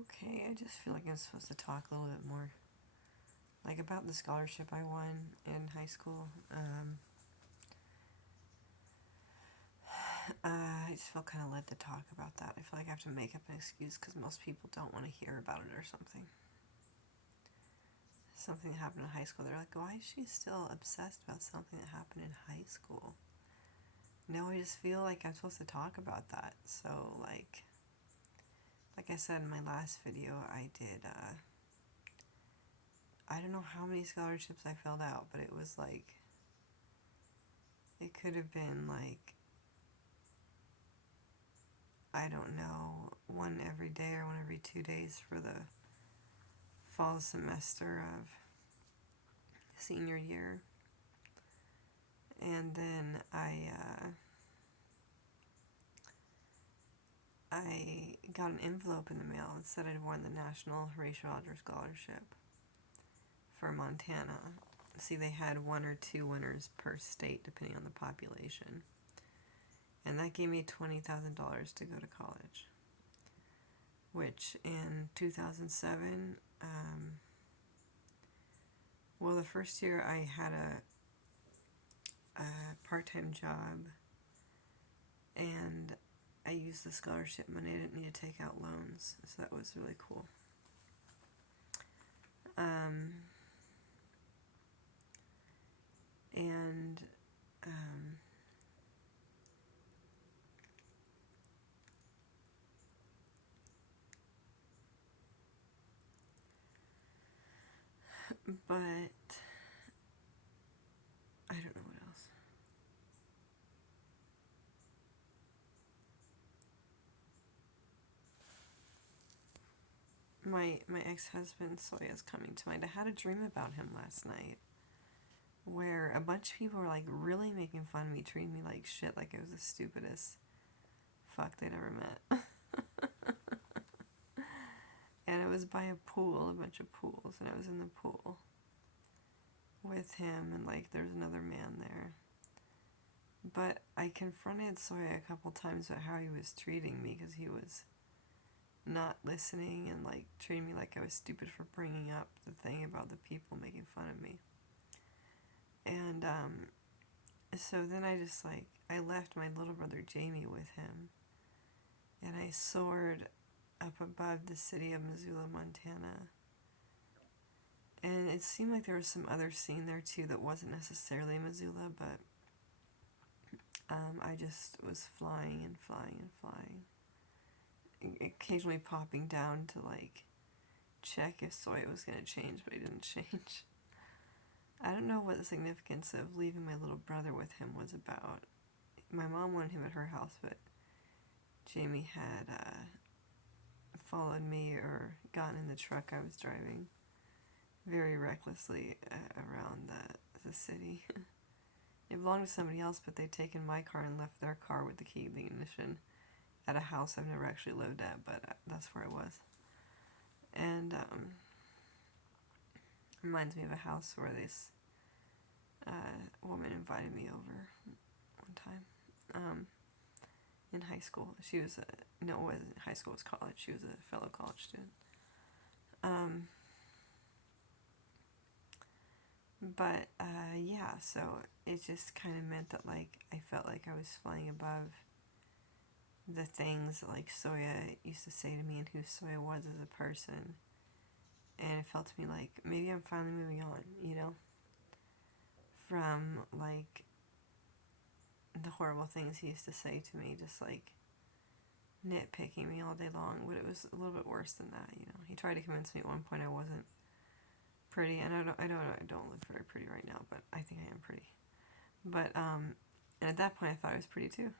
Okay, I just feel like I'm supposed to talk a little bit more, like about the scholarship I won in high school. I just feel kind of led to talk about that. I feel like I have to make up an excuse because most people don't want to hear about it or something. Something that happened in high school. They're like, why is she still obsessed about something that happened in high school? No, I just feel like I'm supposed to talk about that. So, like I said in my last video, I did, I don't know how many scholarships I filled out, but it was like, it could have been like, I don't know, one every day or one every 2 days for the fall semester of senior year. And then I got an envelope in the mail and said I'd won the National Horatio Alger Scholarship for Montana. See, they had 1 or 2 winners per state depending on the population. And that gave me $20,000 to go to college. Which in 2007, well, the first year I had a part-time job and I used the scholarship money. I didn't need to take out loans, so that was really cool. And but I don't know what else. My ex-husband Soya is coming to mind. I had a dream about him last night where a bunch of people were like really making fun of me, treating me like shit, like I was the stupidest fuck they'd ever met. And it was by a pool, a bunch of pools, and I was in the pool with him, and like there's another man there. But I confronted Soya a couple times about how he was treating me because he was not listening and like treating me like I was stupid for bringing up the thing about the people making fun of me. And so then I just like, I left my little brother Jamie with him and I soared up above the city of Missoula, Montana. And it seemed like there was some other scene there too that wasn't necessarily Missoula, but I just was flying and flying and flying. Occasionally popping down to like check if Soya was going to change, but he didn't change. I don't know what the significance of leaving my little brother with him was about. My mom wanted him at her house, but Jamie had followed me or gotten in the truck I was driving very recklessly around the city. It belonged to somebody else, but they'd taken my car and left their car with the key to the ignition at a house I've never actually lived at, but that's where it was. And reminds me of a house where this woman invited me over one time in high school. She was no, it wasn't high school, it was college. She was a fellow college student. But yeah, so it just kind of meant that like I felt like I was flying above the things that like Soya used to say to me and who Soya was as a person. And it felt to me like maybe I'm finally moving on, you know, from like the horrible things he used to say to me, just like nitpicking me all day long. But it was a little bit worse than that, you know. He tried to convince me at one point I wasn't pretty, and I don't look very pretty right now, but I think I am pretty. But and at that point I thought I was pretty too.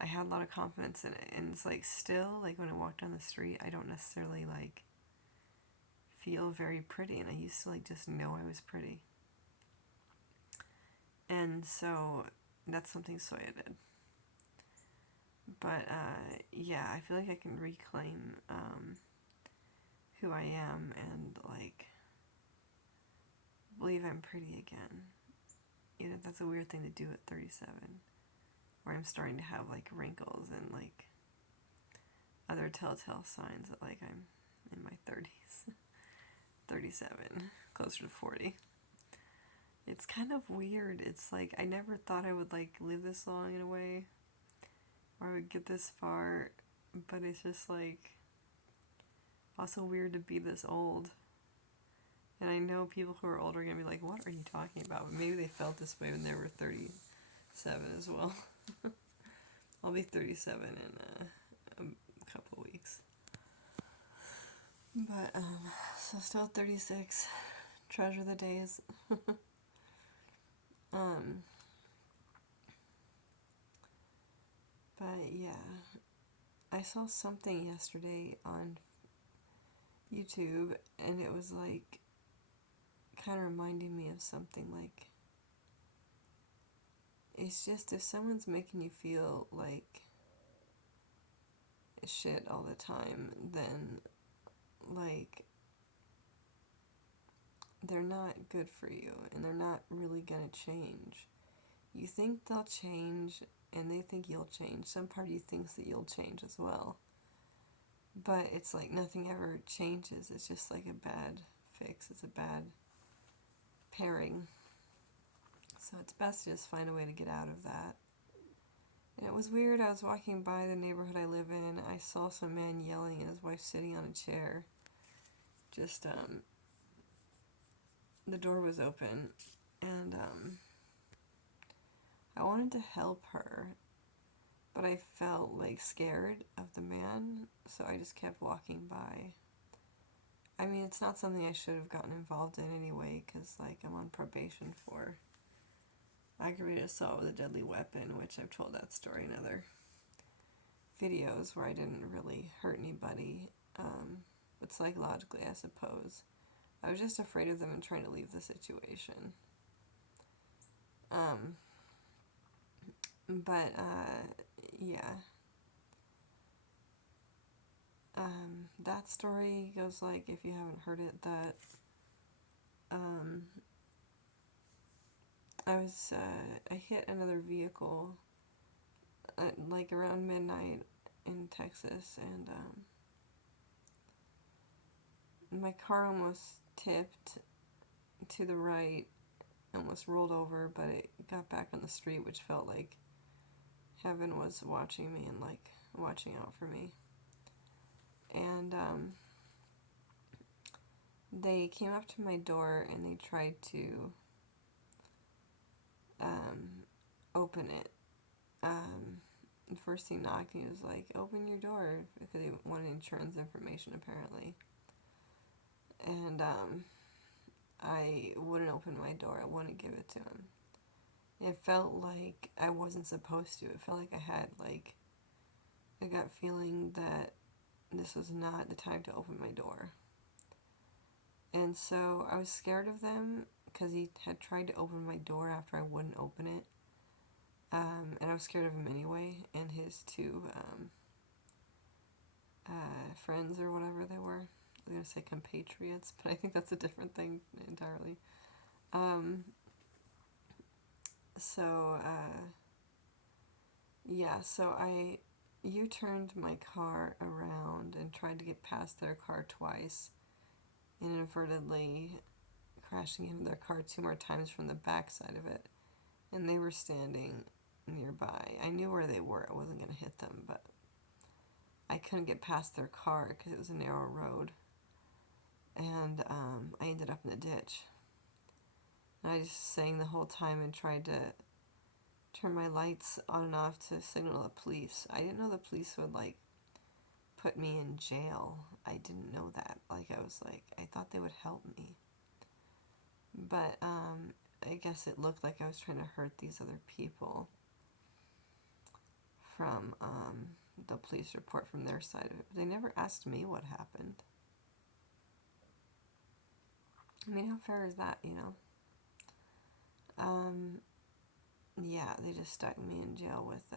I had a lot of confidence in it, and it's like still like when I walk down the street, I don't necessarily like feel very pretty, and I used to like just know I was pretty. And so that's something Soya did. But yeah, I feel like I can reclaim who I am and like believe I'm pretty again. You know, that's a weird thing to do at 37, where I'm starting to have like wrinkles and like other telltale signs that like I'm in my 30s, 37, closer to 40. It's kind of weird. It's like I never thought I would like live this long in a way, or I would get this far, but it's just like also weird to be this old. And I know people who are older are gonna be like, "What are you talking about?" But maybe they felt this way when they were 37 as well. I'll be 37 in a couple weeks. But so still 36. Treasure the days. But yeah, I saw something yesterday on YouTube, and it was like kind of reminding me of something. Like, it's just if someone's making you feel like shit all the time, then like they're not good for you, and they're not really gonna change. You think they'll change, and they think you'll change. Some part of you thinks that you'll change as well. But it's like nothing ever changes. It's just like a bad fix. It's a bad pairing. So it's best to just find a way to get out of that. And it was weird. I was walking by the neighborhood I live in. I saw some man yelling and his wife sitting on a chair. Just, the door was open. And, I wanted to help her, but I felt like scared of the man, so I just kept walking by. I mean, it's not something I should have gotten involved in anyway, because like I'm on probation for aggravated assault with a deadly weapon, which I've told that story in other videos where I didn't really hurt anybody, but psychologically, I suppose. I was just afraid of them and trying to leave the situation. But, yeah. That story goes like, if you haven't heard it, that, I hit another vehicle at, like, around midnight in Texas, and, my car almost tipped to the right, almost rolled over, but it got back on the street, which felt like heaven was watching me and, like, watching out for me. And, they came up to my door and they tried to open it. The first he knocked, he was like, "Open your door," because he wanted insurance information apparently. And I wouldn't open my door. I wouldn't give it to him. It felt like I wasn't supposed to. It felt like I had like a gut feeling that this was not the time to open my door. And so I was scared of them because he had tried to open my door after I wouldn't open it. And I was scared of him anyway, and his two friends or whatever they were. I was going to say compatriots, but I think that's a different thing entirely. So I U-turned my car around and tried to get past their car twice, inadvertently crashing into their car 2 more times from the back side of it. And they were standing nearby. I knew where they were. I wasn't going to hit them, but I couldn't get past their car because it was a narrow road. And I ended up in the ditch. And I just sang the whole time and tried to turn my lights on and off to signal the police. I didn't know the police would, like, put me in jail. I didn't know that. Like, I was like, I thought they would help me. But, I guess it looked like I was trying to hurt these other people from, the police report from their side of it. But they never asked me what happened. I mean, how fair is that, you know? Yeah, they just stuck me in jail with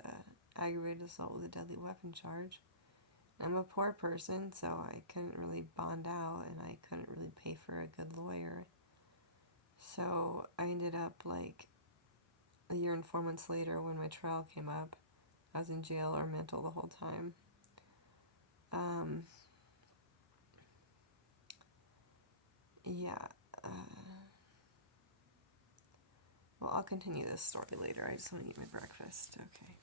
aggravated assault with a deadly weapon charge. I'm a poor person, so I couldn't really bond out, and I couldn't really pay for a good lawyer. So I ended up, like, a year and 4 months later when my trial came up, I was in jail or mental the whole time. Yeah. Well, I'll continue this story later. I just want to eat my breakfast. Okay.